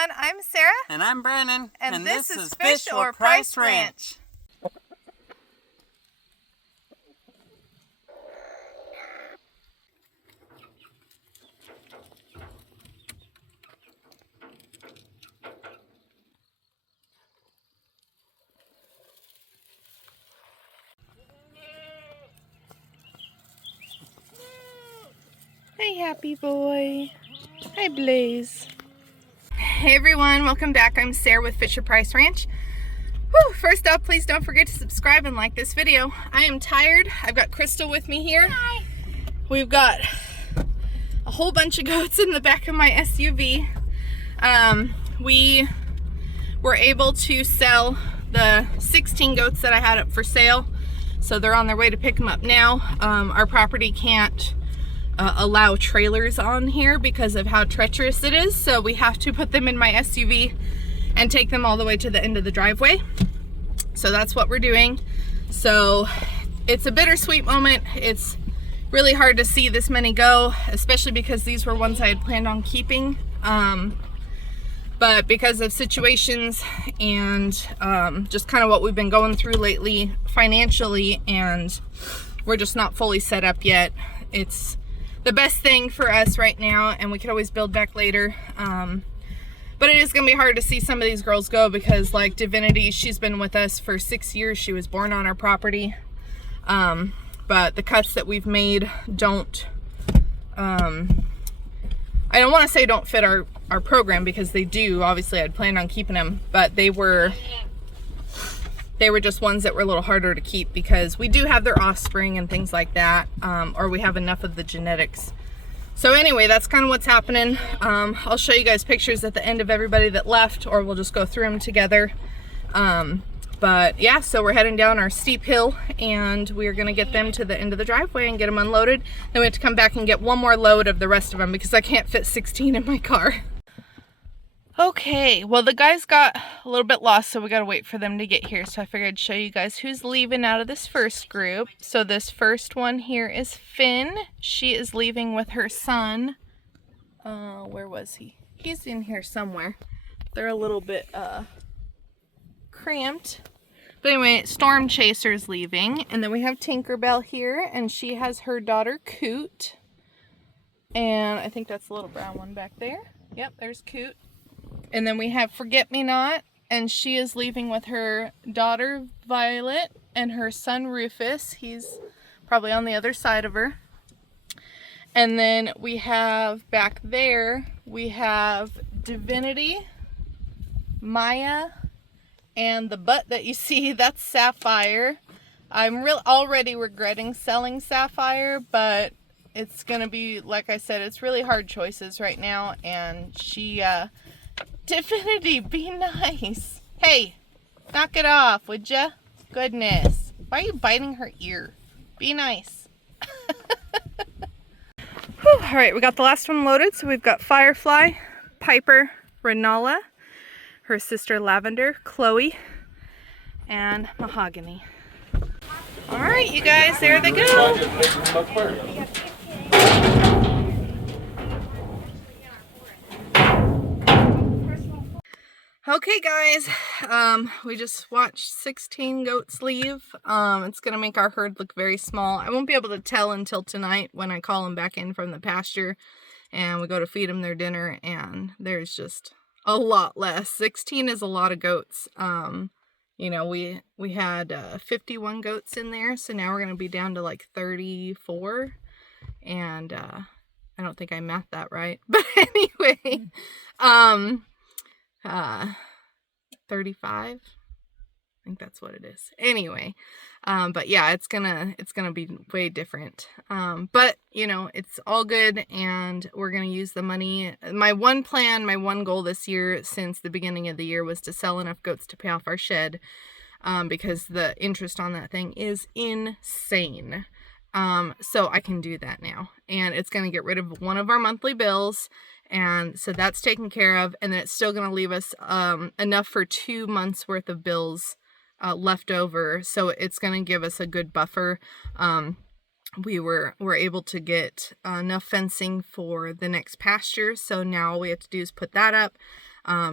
everyone, I'm Sarah. And I'm Brandon. And this is Fish or Price Ranch. Hey, happy boy. Hi, Blaze. Hey everyone, welcome back. I'm Sarah with Fish or Price Ranch. Whew, first up, please don't forget to subscribe and like this video. I am tired. I've got Crystal with me here. Hi. We've got a whole bunch of goats in the back of my SUV. We were able to sell the 16 goats that I had up for sale, so they're on their way to pick them up now. Our property can't allow trailers on here because of how treacherous it is, so we have to put them in my SUV and take them all the way to the end of the driveway. So that's what we're doing. So it's a bittersweet moment. It's really hard to see this many go, especially because these were ones I had planned on keeping, but because of situations and just kind of what we've been going through lately financially, and we're just not fully set up yet. It's the best thing for us right now, and we could always build back later. But it is going to be hard to see some of these girls go because, like Divinity, she's been with us for 6 years. She was born on our property. But the cuts that we've made don't, I don't want to say don't fit our program, because they do. Obviously, I'd planned on keeping them, but they were just ones that were a little harder to keep because we do have their offspring and things like that, or we have enough of the genetics. So anyway, that's kind of what's happening. I'll show you guys pictures at the end of everybody that left, or we'll just go through them together. But yeah, so we're heading down our steep hill, and we're gonna get them to the end of the driveway and get them unloaded. Then we have to come back and get one more load of the rest of them because I can't fit 16 in my car. Okay, well the guys got a little bit lost, so we gotta wait for them to get here. So I figured I'd show you guys who's leaving out of this first group. So this first one here is Finn. She is leaving with her son. Where was he? He's in here somewhere. They're a little bit cramped. But anyway, Storm Chaser's leaving. And then we have Tinkerbell here, and she has her daughter Coot. And I think that's the little brown one back there. Yep, there's Coot. And then we have Forget Me Not, and she is leaving with her daughter Violet and her son Rufus. He's probably on the other side of her. And then we have back there, we have Divinity, Maya, and the butt that you see, that's Sapphire. I'm already regretting selling Sapphire, but it's gonna be, like I said, it's really hard choices right now. And she, Divinity, be nice. Hey, knock it off, would ya? Goodness. Why are you biting her ear? Be nice. Alright, we got the last one loaded. So we've got Firefly, Piper, Renala, her sister Lavender, Chloe, and Mahogany. Alright, you guys, there they go. Okay guys, we just watched 16 goats leave. It's gonna make our herd look very small. I won't be able to tell until tonight when I call them back in from the pasture and we go to feed them their dinner, and there's just a lot less. 16 is a lot of goats. You know, we had 51 goats in there, so now we're gonna be down to like 34, and I don't think I mathed that right, but anyway, 35, I think that's what it is. Anyway, but yeah, it's gonna be way different. But you know, it's all good, and we're gonna use the money. My one goal this year since the beginning of the year was to sell enough goats to pay off our shed, because the interest on that thing is insane. So I can do that now, and it's gonna get rid of one of our monthly bills. And so that's taken care of, and then it's still going to leave us enough for 2 months worth of bills left over. So it's going to give us a good buffer. we were able to get enough fencing for the next pasture. So now all we have to do is put that up.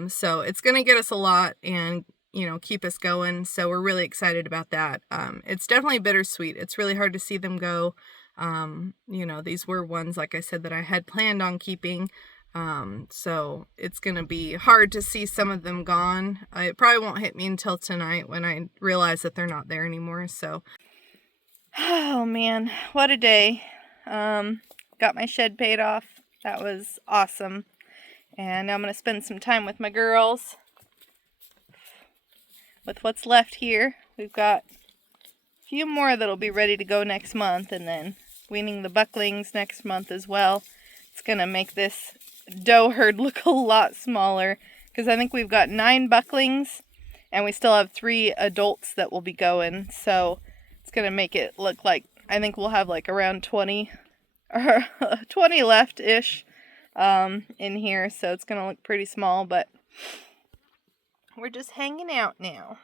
So it's going to get us a lot and, you know, keep us going. So we're really excited about that. It's definitely bittersweet. It's really hard to see them go. You know, these were ones, like I said, that I had planned on keeping. So it's going to be hard to see some of them gone. It probably won't hit me until tonight when I realize that they're not there anymore. So, oh man, what a day. Got my shed paid off. That was awesome. And now I'm going to spend some time with my girls with what's left here. We've got a few more that'll be ready to go next month, and then weaning the bucklings next month as well. It's going to make this doe herd look a lot smaller, because I think we've got 9 bucklings and we still have 3 adults that will be going. So it's going to make it look like, I think we'll have like around 20 or 20 left-ish in here. So it's going to look pretty small, but we're just hanging out now.